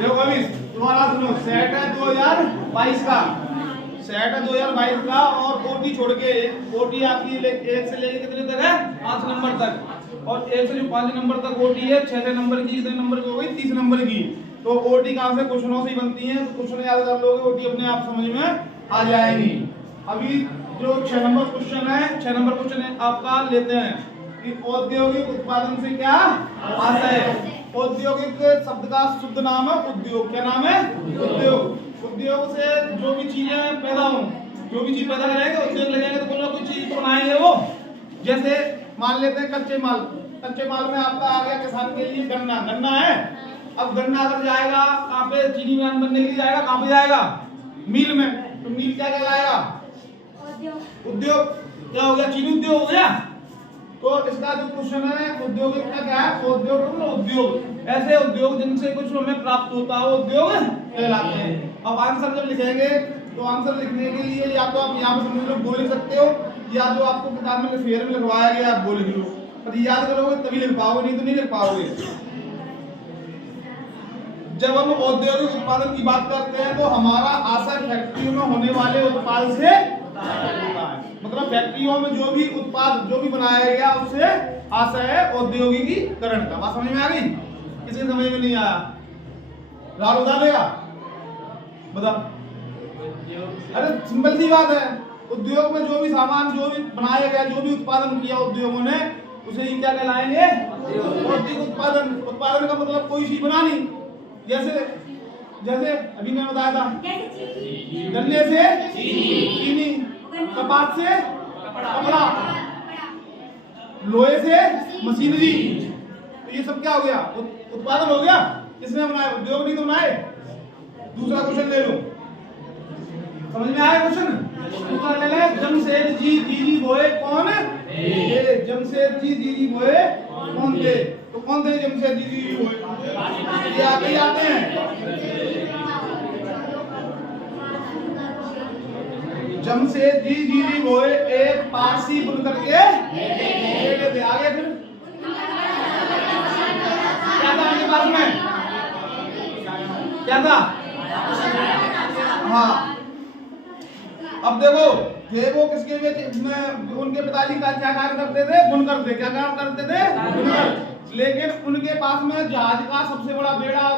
देखो अभी तुम्हारा सुनो, सेट है 2022 का, सेट है 2022 का, और ओटी छोड़ के, ओटी आपकी 1 से लेके कितने तक है, 5 नंबर तक, और 1 से जो 5 नंबर तक ओटी है 6 नंबर की, कितने नंबर की हो गई, 30 नंबर की। तो ओटी कहाँ से, क्वेश्चनों से ही बनती है, तो क्वेश्चन याद कर लोगे, ओटी अपने आप समझ में आ जाएंगी। अभी जो 6 नंबर क्वेश्चन है, 6 नंबर क्वेश्चन आपका लेते हैं कि औद्योगिक उत्पादन से क्या आता है। औद्योगिक शब्द का शुद्ध नाम है उद्योग। क्या नाम है? उद्योग। उद्योग से जो भी चीजें पैदा हो, जो भी चीज पैदा करेंगे उद्योग लगाएंगे, तो कोई ना कोई चीज तो बनाएंगे वो। जैसे मान लेते हैं कच्चे माल, कच्चे माल में आपका आ गया किसान के लिए गन्ना, गन्ना है। अब गन्ना अगर जाएगा कहाँ पे, चीनी मिल बनने के लिए जाएगा, कहाँ पे जाएगा, मिल में। तो मिल क्या कहलाएगा, उद्योग। क्या हो गया, चीनी उद्योग हो गया। तो इसका जो क्वेश्चन है औद्योगिक का क्या है, औद्योग उद्योग, ऐसे उद्योग जिनसे कुछ हमें प्राप्त होता है वो उद्योग कहलाते हैं। अब आंसर जब लिखेंगे तो आंसर लिखने के लिए या तो आप यहाँ पे समझ लो बोल लिख सकते हो, या जो आपको किताब में फेयर में लिखवाया गया आप बोल लिख लो, पर याद करोगे तभी लिख पाओगे, नहीं तो नहीं लिख पाओगे। जब हम औद्योगिक उत्पादन की बात करते हैं तो हमारा आशय फैक्ट्रियों में होने वाले उत्पाद से होता है, मतलब फैक्ट्रियों में जो भी उत्पाद जो भी बनाया गया उससे आशय है औद्योगिकीकरण का। बात समझ में आ गई? किसी समझ में नहीं आया राहुल बता देगा, बता। अरे सिंपल सी बात है, उद्योग में जो भी सामान जो भी बनाया गया, जो भी उत्पादन किया उद्योगों ने, उसे ही क्या कहलाएंगे, औद्योगिक उत्पादन। उत्पादन का मतलब कोई चीज बनानी, जैसे जैसे अभी मैं बताया था, गन्ने से चीनी, कपास से कपड़ा, लोहे से मशीनरी, तो ये सब क्या हो गया, उत्पादन हो गया। किसने बनाया, उद्योग नहीं तो बनाए। दूसरा क्वेश्चन ले लो, समझ में आया क्वेश्चन? दूसरा ले ले, जमशेद जी जीरी बोए कौन, ये जमशेद जी जीरी बोए कौन थे, तो कौन थे जमशेद जी जीरी बोए, ये आगे आते हैं। जमशेद जी जीरी बोए एक पारसी बुनकर के बेटे थे। आगे फिर क्या था उनके पास में, क्या था, हाँ। अब देखो थे वो किसके में, उनके पिताजी का क्या कार्य करते थे, बुनकर थे। क्या काम करते थे, बुनकर। लेकिन उनके पास में जहाज का सबसे बड़ा बेड़ा,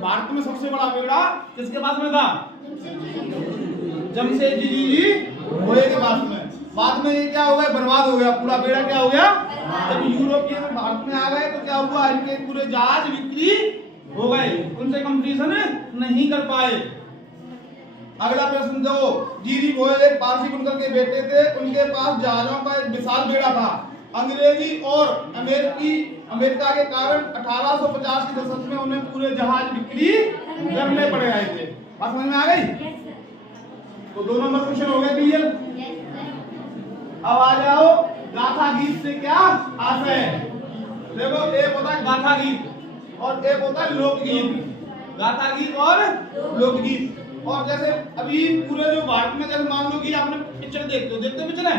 भारत में सबसे बड़ा बेड़ा किसके पास में था, जमशेद जी बोए के पास में। बाद में ये क्या हो गया, बर्बाद हो गया पूरा बेड़ा। क्या हो गया, जब यूरोपियन भारत में आ गए तो क्या हुआ, इनके पूरे जहाज बिक्री हो गए, उनसे कंपटीशन नहीं कर पाए। अगला प्रश्न दो, जीरी बोए एक पारसी बुनकर के बेटे थे, उनके पास जहाजों का एक विशाल बेड़ा था। अंग्रेजी और अमेरिका के कारण 1850 के दशक में उन्हें पूरे जहाज बिक्री करने पड़ गए थे। बात समझ में आ गई? तो 2 नंबर क्वेश्चन हो गया क्लियर। अब आ जाओ गाथा गीत से क्या आशय है। देखो एक होता है गाथा गीत और एक होता है लोकगीत। गाथा गीत और लोकगीत। और जैसे अभी पूरे जो भारत में, जैसे मान लो कि आपने पिक्चर देखते हो पिक्चर है,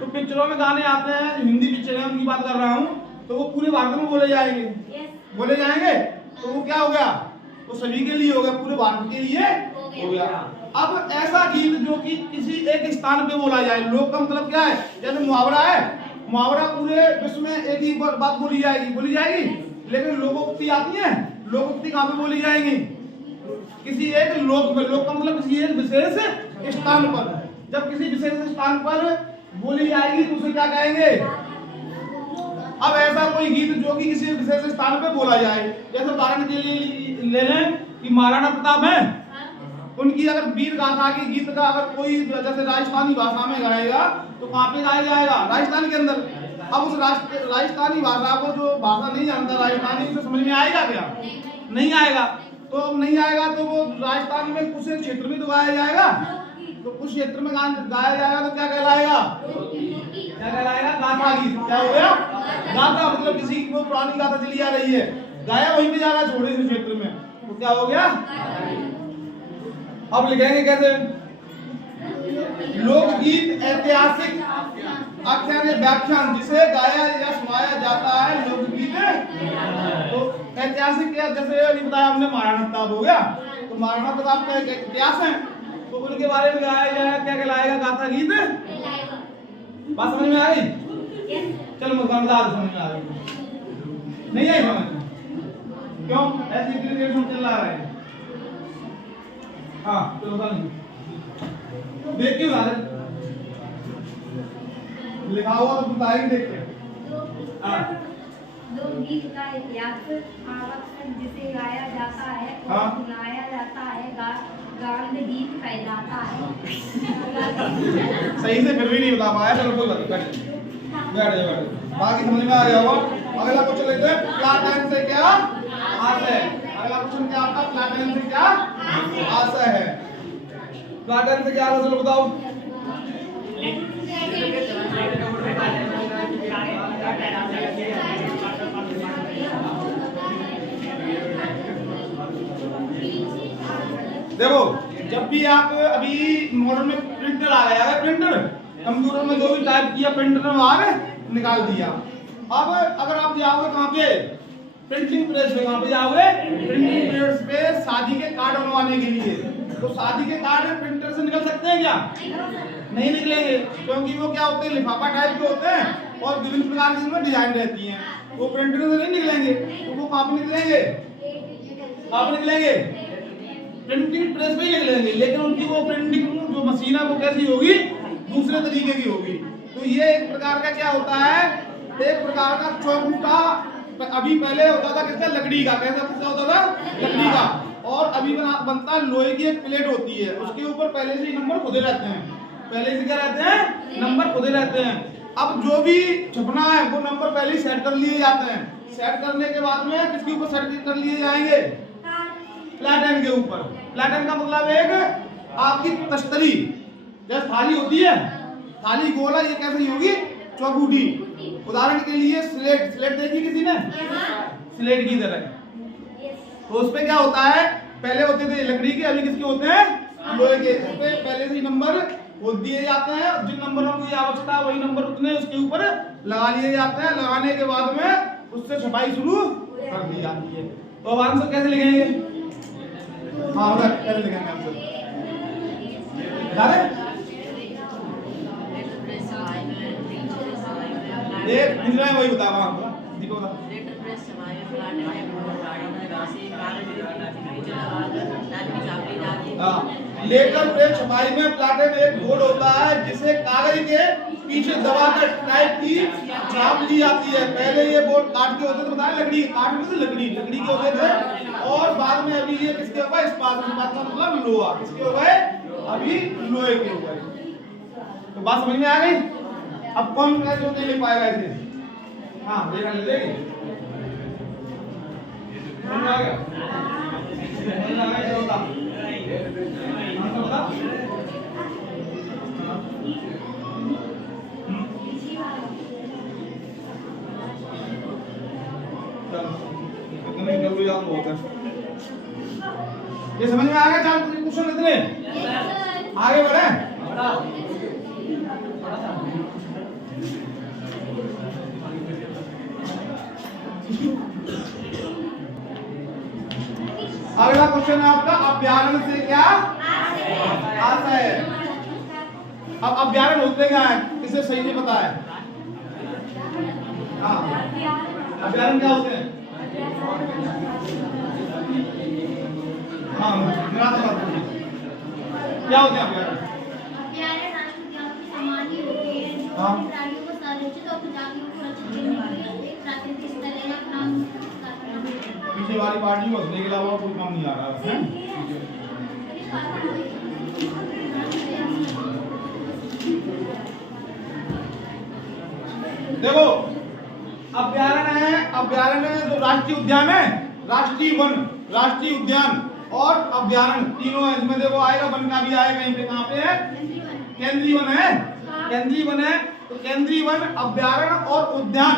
तो पिक्चरों में गाने आते हैं, जो हिंदी पिक्चर है उनकी बात कर रहा हूँ, तो वो पूरे भारत में बोले जाएंगे, बोले जाएंगे। तो वो क्या हो गया, वो सभी के लिए हो गया, पूरे भारत के लिए हो गया। अब ऐसा गीत जो कि किसी एक स्थान पे बोला जाए, लोक का मतलब क्या है, जैसे मुहावरा है, मुहावरा पूरे विश्व में एक ही बात बोली जाएगी, लेकिन लोकोक्ति आती है, लोकोक्ति कहाँ पे बोली जाएगी, किसी एक लोक में। लोक का मतलब किसी एक विशेष स्थान पर। जब किसी विशेष स्थान पर बोली जाएगी तो उसे क्या कहेंगे। अब ऐसा कोई गीत जो कि किसी विशेष स्थान पर बोला जाए, जैसे उदाहरण के लिए ले लें कि महाराणा प्रताप है, उनकी अगर वीर गाथा की गीत का अगर कोई जैसे राजस्थानी भाषा में गाएगा तो कहाँ पे गाया जाएगा, राजस्थान के अंदर। अब उस राजस्थानी भाषा को जो भाषा नहीं जानता राजस्थानी, उसे समझ में आएगा क्या, नहीं आएगा। तो अब नहीं आएगा तो वो राजस्थान में कुछ क्षेत्र में तो गाया जाएगा, तो कुछ क्षेत्र में गाया जाएगा तो क्या कहलाएगा, क्या कहलाएगा, गाथा गीत। क्या हो गया, गाथा मतलब किसी की वो पुरानी गाथा चली आ रही है, गाया वहीं पे जाएगा छोड़े इस क्षेत्र में, तो क्या हो गया। अब लिखेंगे कैसे, लोकगीत ऐतिहासिक आख्यान व्याख्यान जिसे गाया या सुनाया जाता है लोकगीत। तो ऐतिहासिक क्या, जैसे अभी बताया हमने महाराणा प्रताप हो गया, तो महाराणा प्रताप का एक इतिहास है, तो उनके बारे में गाया जाएगा, क्या कहलाएगा, गाथा गीत। बात समझ में आ गई? चलो मुझे बता दो, समझ में आ गई नहीं आई समझ? क्यों ऐसी इतनी देर से चल रहा है? हाँ चलो बता देख के बता दे, लिखा हुआ तो बताएंगे देख के। लोकगीत का इतिहास आवश्यक जिसे गाया जाता है और सुनाया जाता है, गान गीत कहलाता है। सही से फिर भी नहीं बता पाया, चलो कोई बात नहीं, बैठ जाओ, बाकी समझ में आ गया होगा। अगला क्वेश्चन लेते हैं, प्लाटन से क्या आशय? अगला क्वेश्चन क्या आपका, प्लाटन से क्या आशय है? प्लाटन से क्या आशय बताओ? देखो जब भी आप अभी मॉडर्न में प्रिंटर आ गया है, प्रिंटर कंप्यूटर में जो भी टाइप किया प्रिंटर में बाहर निकाल दिया। अब अगर आप जाओगे कहाँ पे, प्रिंटिंग प्रेस पे, कहाँ पे जाओगे, प्रिंटिंग प्रेस पे शादी के कार्ड बनवाने के लिए, तो शादी के कार्ड प्रिंटर से निकल सकते हैं क्या? नहीं निकलेंगे, क्योंकि वो क्या होते हैं, लिफाफा टाइप के होते हैं और विभिन्न प्रकार की इसमें डिजाइन रहती हैं, वो प्रिंटर से नहीं निकलेंगे। तो वो कहाँ पे निकलेंगे, कहाँ पे निकलेंगे, प्रिंटिंग प्रेस पे ही निकलेंगे, लेकिन उनकी वो प्रिंटिंग जो मशीन है वो कैसी होगी, दूसरे तरीके की होगी। तो ये एक प्रकार का क्या होता है, एक प्रकार का चौकूटा, अभी पहले होता था किसका, लकड़ी का, कैसा होता था, लकड़ी का, और अभी बनता है लोहे की एक प्लेट होती है, उसके ऊपर पहले से ही नंबर खुदे रहते हैं, पहले से क्या रहते हैं, नंबर खुदे रहते हैं। अब जो भी छपना है वो नंबर पहले ही सेट कर लिए जाते हैं, सेट करने के बाद में किसके ऊपर सेट कर लिए जाएंगे, प्लेटन के ऊपर। प्लेटन का मतलब एक आपकी तश्तरी, जैसे थाली होती है, थाली गोल है, ये कैसी होगी, चौकूटी। उदाहरण के लिए स्लेट, स्लेट देखी किसी ने, स्लेट की तरह, तो उस पे क्या होता है, पहले होते थे लकड़ी के, अभी किसके होते हैं, लोहे के। उस पे पहले से ही नंबर खोद दिए जाते हैं, जिन नंबरों की आवश्यकता है वही नंबर उतने उसके ऊपर लगा लिए जाते हैं, लगाने के बाद में उससे छपाई शुरू कर दी जाती है। तो अब आंसर कैसे लिखेंगे, हाँ कैसे लिखेंगे आंसर, वही बता रहा हूँ, दीपक बता। लेटर प्रेस छपाई में प्लाटन एक बोर्ड होता है जिसे कागज के पीछे दबाकर टाइप की छाप ली जाती है। पहले ये बोर्ड काट के होते थे, बताया लकड़ी, काट में से लकड़ी के होते थे, और बाद में अभी ये किसके हो गए, इस्पात का मतलब लोहा, किसके हो गए, अभी लोहे के हो गए। तो बात समझ में आ गई? अब कौन कैसे नहीं लिख पाएगा इसे, हाँ देखा ले लेगी, समझ में आ गया, समझ में आ गया, चलो बता, आंसर बता। ये समझ में आ गया? चार क्वेश्चन इतने आगे बढ़े। अगला क्वेश्चन है आपका, अभ्यारण से क्या आशय है? अब अभ्यारण होते क्या है, इसे सही से पता है? हाँ, अभ्यारण क्या होते हैं? हाँ क्या होते हैं अभ्यारण? अभ्यारण राष्ट्रीय उद्यान की समानी होते हैं जो प्राणियों को संरक्षित और प्रजातियों को रक्षित करने के लिए एक प्राकृतिक स्थल है या प्रांत का नाम है। पीछे वाली पार्टी को हंसने के अलावा कोई काम नहीं आ रहा है। देखो अभ्यारण्य है, अभ्यारण्य जो राष्ट्रीय उद्यान है, राष्ट्रीय वन, राष्ट्रीय उद्यान और अभ्यारण्य तीनों है। इसमें देखो आएगा, वन का भी आएगा, कहीं पे कहाँ पे है, केंद्रीय वन है, केंद्रीय वन है। तो केंद्रीय वन, अभ्यारण्य और उद्यान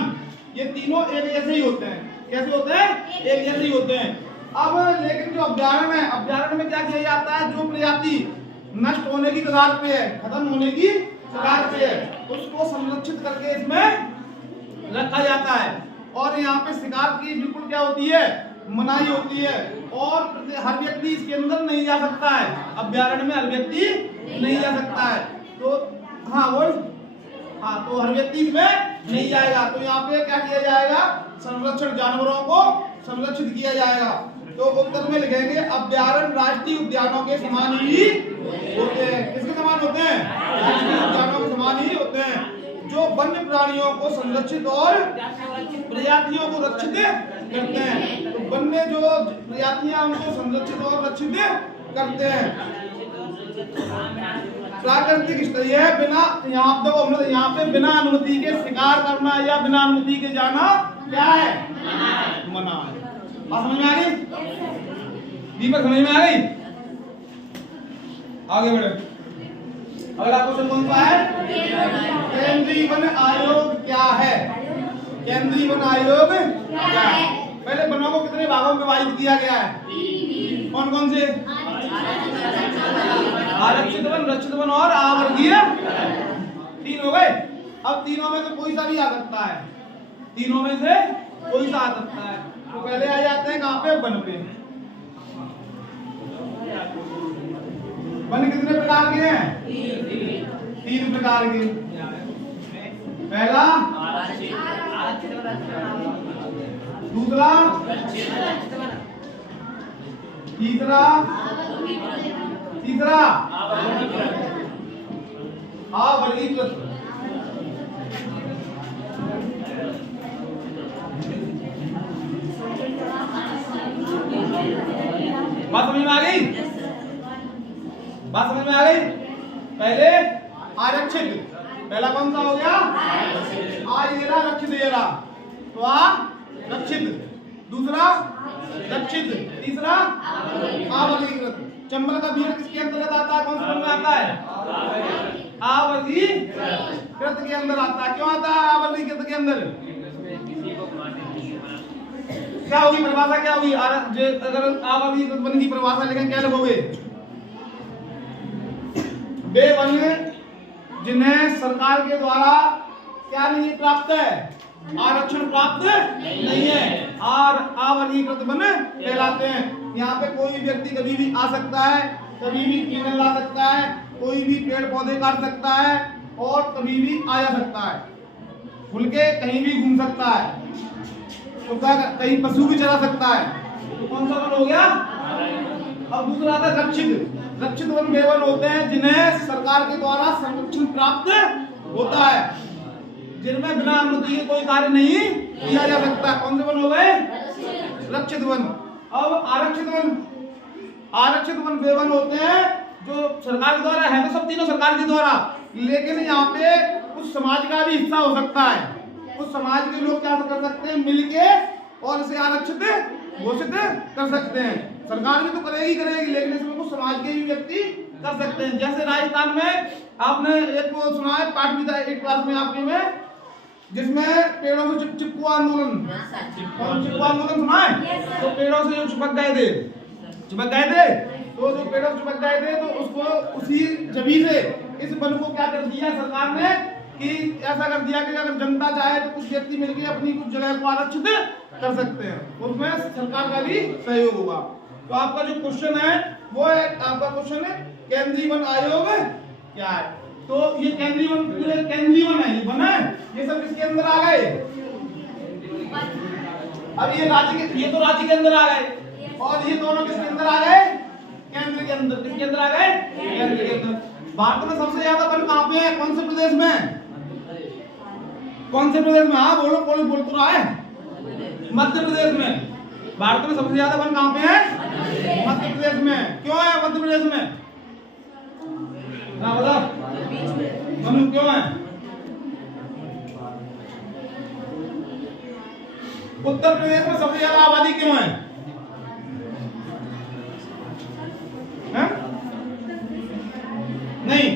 ये तीनों एक जैसे ही होते हैं। कैसे होते हैं? एक जैसे ही होते हैं। अब लेकिन जो अभ्यारण्य है, अभ्यारण्य में क्या किया जाता है, जो प्रजाति नष्ट होने की कगार पे है, खत्म होने की कगार पे है, उसको संरक्षित करके इसमें रखा जाता है। और यहाँ पे शिकार की बिल्कुल क्या होती है, मनाही होती है और हर व्यक्ति इसके अंदर नहीं जा सकता है। अभ्यारण्य में हर व्यक्ति नहीं जा सकता है। तो हाँ बोल, हाँ तो हर व्यक्ति इसमें नहीं जाएगा। तो यहाँ पे क्या किया जाएगा, संरक्षण, जानवरों को संरक्षित किया जाएगा। तो उत्तर में लिखेंगे अभ्यारण्य राष्ट्रीय उद्यानों के समान ही होते हैं। किसके समान होते हैं? राष्ट्रीय उद्यानों के समान ही होते हैं, जो वन्य प्राणियों को संरक्षित और प्रजातियों को रक्षित करते हैं। तो वन्य जो प्रजातियां उनको संरक्षित और रक्षित करते हैं। प्राकृतिक स्थल है, बिना यहाँ पे हम यहाँ पे बिना अनुमति के शिकार करना या बिना अनुमति के जाना क्या है? मना है। बात समझ में आ गई? दीपक समझ में आ गई? आगे बढ़े। अगला क्वेश्चन कौन सा है? केंद्रीय वन आयोग क्या है? केंद्रीय वन आयोग क्या है? पहले वनों को कितने भागों में विभाजित किया गया है? कौन कौन से? आरक्षित वन, रक्षित वन और आवर्गीय। 3 हो गए। अब तीनों में से कोई सा भी आ सकता है, तीनों में से कोई सा आ सकता है। तो पहले आ जाते हैं कहाँ पे? वन पे। वन कितने प्रकार के हैं? 3 प्रकार के। पहला, दूसरा, तीसरा, तीसरा अवर्गीकृत। बात समझ में आ गई? बात समझ में आ गई? पहले आरक्षित, पहला कौन सा हो गया? आयरा रक्षित, येरा तो आरक्षित। दूसरा रक्षित, तीसरा अवर्गीकृत। चंबल का बीड़ किसके अंतर्गत आता है? कौन से वन में आता है? अवर्गीकृत के अंदर आता है। क्यों आता है अवर्गीकृत के अंदर? क्या होगी परिभाषा, क्या होगी? अगर अवर्गीकृत वन की परिभाषा लिखें क्या लिखोगे? वे वन जिन्हें सरकार के द्वारा क्या नहीं प्राप्त है? आरक्षण प्राप्त नहीं है और अवर्गीकृत वन कहलाते हैं। यहाँ पे कोई भी व्यक्ति कभी भी आ सकता है, कभी भी कीड़े ला सकता है, कोई भी पेड़ पौधे काट सकता है और कभी भी आ जा सकता है, खुल के कहीं भी घूम सकता है, तो कहीं पशु भी चला सकता है। तो कौन सा वन हो गया? अब दूसरा आता है रक्षित। रक्षित वन वे वन होते हैं जिन्हें सरकार के द्वारा संरक्षण प्राप्त होता है, जिनमें बिना अनुमति के कोई कार्य नहीं किया जा सकता। कौन से वन हो गए? रक्षित वन। अब आरक्षित वन, आरक्षित वन वे वन होते हैं जो सरकार के द्वारा है, तो सब तीनों सरकार के द्वारा, लेकिन यहाँ पे कुछ समाज का भी हिस्सा हो सकता है। कुछ समाज के लोग क्या कर सकते हैं? मिलके और इसे आरक्षित घोषित कर सकते हैं। सरकार भी तो करेगी, लेकिन इसमें कुछ समाज के भी व्यक्ति कर सकते हैं। जैसे राजस्थान में आपने एक वो सुना है पाठ भी था एक क्लास में आपके में, जिसमें पेड़ों से चिपकू आंदोलन, चिपकू आंदोलन सुना है? तो पेड़ों से जो चिपक गए थे, तो जो पेड़ों से चिपक गए थे तो उसको उसी जमी से इस वन को क्या कर दिया सरकार ने कि ऐसा कर दिया कि अगर जनता चाहे तो कुछ व्यक्ति मिलकर अपनी कुछ जगह को आरक्षित कर सकते हैं, उसमें सरकार का भी सहयोग होगा। तो आपका जो क्वेश्चन है वो है, आपका क्वेश्चन है केंद्रीय वन आयोग क्या है? तो ये केंद्रीय वन, पूरे केंद्रीय वन है, ये वन है, ये सब किसके अंदर आ गए? अब ये राज्य के, ये तो राज्य के अंदर आ गए और ये दोनों किसके अंदर आ गए? केंद्र के अंदर। किसके अंदर आ गए? केंद्र के अंदर। भारत में सबसे ज्यादा वन कहाँ पे है? कौन से प्रदेश में? कौन से प्रदेश में? हाँ बोलो, बोल तो रहा है। मध्य प्रदेश में। भारत में सबसे ज्यादा वन कहाँ पे है? मध्य प्रदेश में। क्यों है मध्य प्रदेश में? बता मनु, क्यों है? उत्तर प्रदेश में सबसे ज्यादा आबादी क्यों है? नहीं,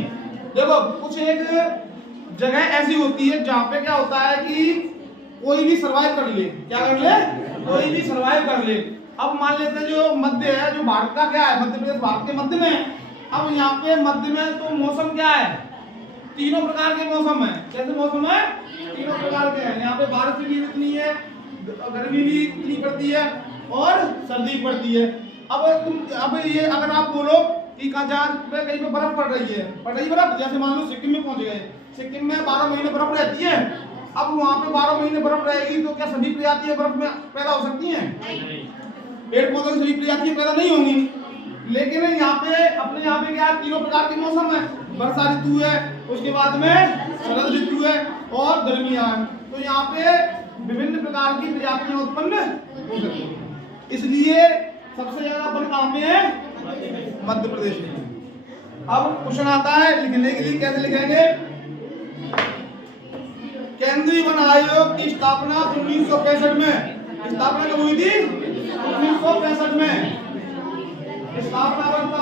देखो कुछ एक जगह ऐसी होती है जहां पे क्या होता है कि कोई भी सरवाइव कर ले। क्या कर ले? कोई भी सरवाइव कर ले। अब मान लेते हैं जो मध्य है, जो भारत का क्या है, मध्य प्रदेश भारत के मध्य में। अब यहाँ पे मध्य में तो मौसम क्या है? तीनों प्रकार के मौसम है। कैसे मौसम है? तीनों प्रकार के हैं। यहाँ पे बारिश भी इतनी है, गर्मी भी इतनी पड़ती है, और सर्दी पड़ती है। अब ये अगर आप बोलो कि जहाँ पे कहीं पे बर्फ पड़ रही है बर्फ, जैसे मान लो सिक्किम में पहुंच गए, सिक्किम में 12 महीने बर्फ रहती है। अब वहाँ पे 12 महीने बर्फ रहेगी तो क्या सभी प्रजातियां बर्फ में पैदा हो सकती हैं? पेड़ पौधों की सभी प्रजातियां पैदा नहीं होंगी। लेकिन यहाँ पे अपने यहाँ पे क्या 3 प्रकार के मौसम है, वर्षा ऋतु है, उसके बाद में शरद ऋतु है और गर्मियाँ है। तो यहाँ पे विभिन्न प्रकार की प्रजातियां उत्पन्न हो सकती हैं। इसलिए सबसे ज्यादा वन कहाँ पे है? मध्य प्रदेश में। अब क्वेश्चन आता है लिखने के लिए, कैसे लिखेंगे? केंद्रीय वन आयोग की स्थापना 1965 में, स्थापना कब हुई थी? 1965 में। स्थापना वर्ष था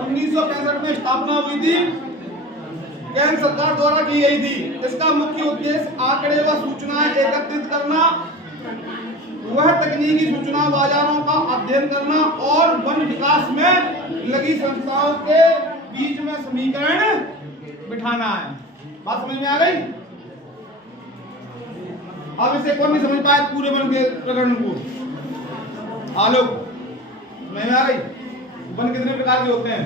1965 में स्थापना हुई थी, केंद्र सरकार द्वारा की गई थी। इसका मुख्य उद्देश्य आंकड़े व सूचनाएं एकत्रित करना, वह तकनीकी सूचना बाजारों का अध्ययन करना और वन विकास में लगी संस्थाओं के बीच में समीकरण बिठाना है। बात समझ में आ गई? अब इसे कौन नहीं समझ पाए पूरे वन के प्रकरण को? आलोक समझ में आ गई? वन कितने प्रकार के होते हैं?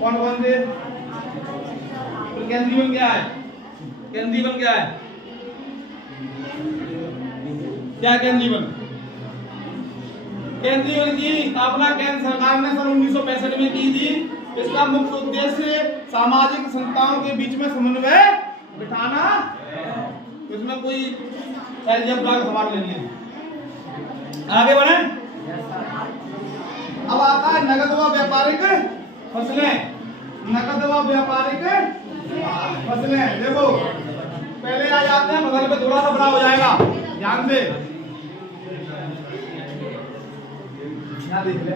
कौन कौन से? तो केंद्रीय वन क्या है? केंद्रीय वन क्या है? क्या केंद्रीय वन? केंद्रीय वन की स्थापना केंद्र सरकार ने सन 1965 में की थी। इसका मुख्य उद्देश्य सामाजिक संस्थाओं के बीच में समन्वय बिठाना। इसमें कोई अलजेब्रा का सवाल नहीं है। आगे बढ़े। अब आता है नगद व व्यापारिक फसलें। नगद व व्यापारिक फसलें, देखो पहले आ जाते हैं, फसल पे थोड़ा सा बड़ा हो जाएगा, ध्यान से देख ले।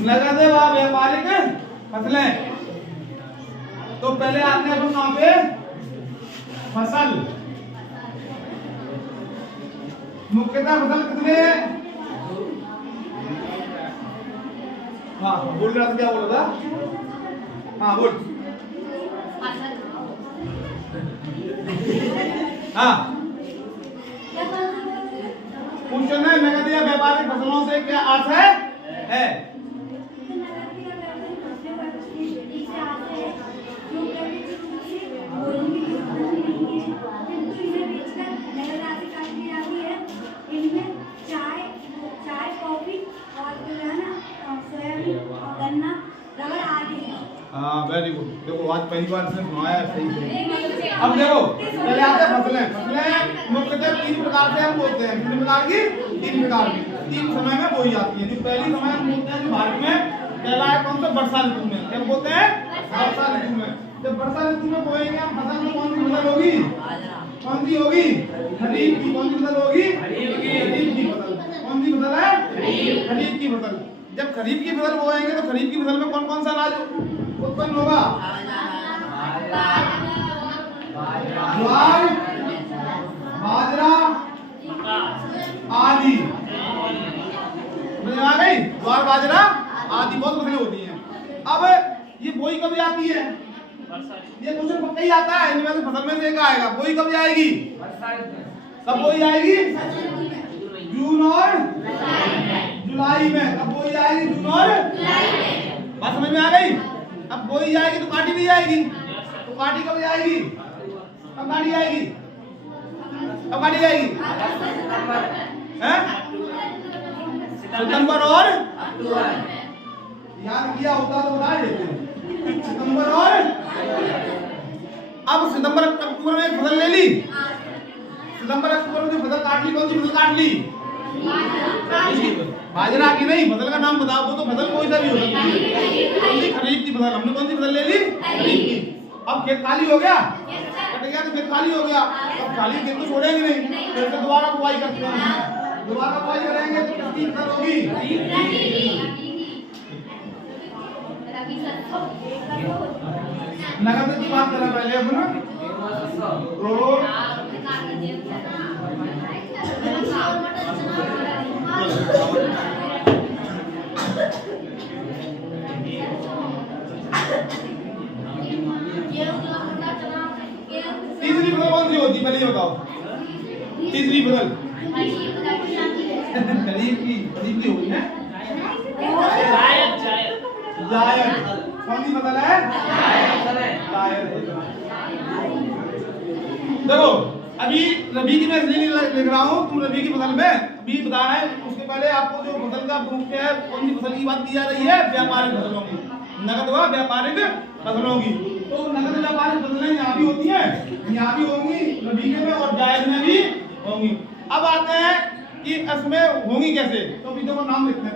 नगद व व्यापारिक फसलें, तो पहले आते हैं वहां पे फसल। मुख्यतः फसल कितने? हाँ बोल रहा था, क्या बोल रहा था? हाँ बोल। हाँ क्वेश्चन है, नगद या व्यापारिक फसलों से क्या अर्थ है? Very good. देखो आज पहली बार से सुनाया सही से। अब देखो पहले आते हैं फसलें। फसलें मुख्यतः 3 प्रकार से हम बोलते हैं। कितने प्रकार की? 3 प्रकार की। 3 समय में बोई जाती है। जो पहली समय हम बोलते हैं जो भारत में पहला है कौन सा? वर्षा ऋतु में। क्या बोलते हैं? वर्षा ऋतु में। जब वर्षा ऋतु में बोएंगे हम फसल में कौन सी फसल होगी? कौन सी होगी? खरीफ की। कौन सी फसल होगी? खरीफ की फसल। कौन सी फसल है? खरीफ की फसल। जब खरीफ की फसल बोएंगे तो खरीफ की फसल में कौन कौन सा अनाज उत्पन्न होगा? ज्वार, बाजरा आदि। समझ में आ गई? ज्वार बाजरा आदि बहुत फसलें होती हैं। अब ये बोई कब जाती है? ये क्वेश्चन पक्का ही आता है, इनमें से फसल में से एक आएगा। बोई कब जाएगी? कब बोई जाएगी? जून और जुलाई में। कब बोई जाएगी? जून और जुलाई में। बात समझ में आ गई? अब बोई जाएगी तो काटी भी जाएगी। तो काटी कब जाएगी? कब काटी जाएगी? कब काटी जाएगी? हैं? सितंबर और अक्टूबर। याद किया होता तो बता देते। सितंबर और अब सितंबर अक्टूबर में एक फसल ले ली। सितंबर अक्टूबर में जो फसल काट ली, कौन सी फसल काट ली? बाजरा की नहीं, फसल का नाम बताओ। तो फसल कोई सा भी हो सकती है। कौन सी? खरीफ की फसल। हमने कौन सी फसल ले ली? खरीफ की। अब खेत खाली हो गया, कट गया तो खेत खाली हो गया। अब खाली खेत तो छोड़ेंगे नहीं, फिर तो दोबारा बुआई करते हैं। दोबारा बुआई करेंगे तो किसकी फसल होगी? नगद की बात करें पहले अपन। तीसरी फसल कौन सी होती है? पहले बताओ। तीसरी फसल जायद खरीफ की होगी ना। जायद कौन सी फसल है? जायद। देखो अभी रबी की मैं इसलिए लिख रहा हूँ, तुम रबी की फसल में अभी बताना है। उसके पहले आपको जो फसल का मुख्य है, कौन सी फसल की बात की जा रही है? व्यापारिक फसलों की, नगद व व्यापारिक फसलों की। तो नगद व्यापारिक फसलें यहाँ भी होती हैं, यहाँ भी होंगी रबी में और जायद में भी होंगी। अब आते हैं कि इसमें होंगी कैसे, तो अभी देखो नाम लिखते हैं।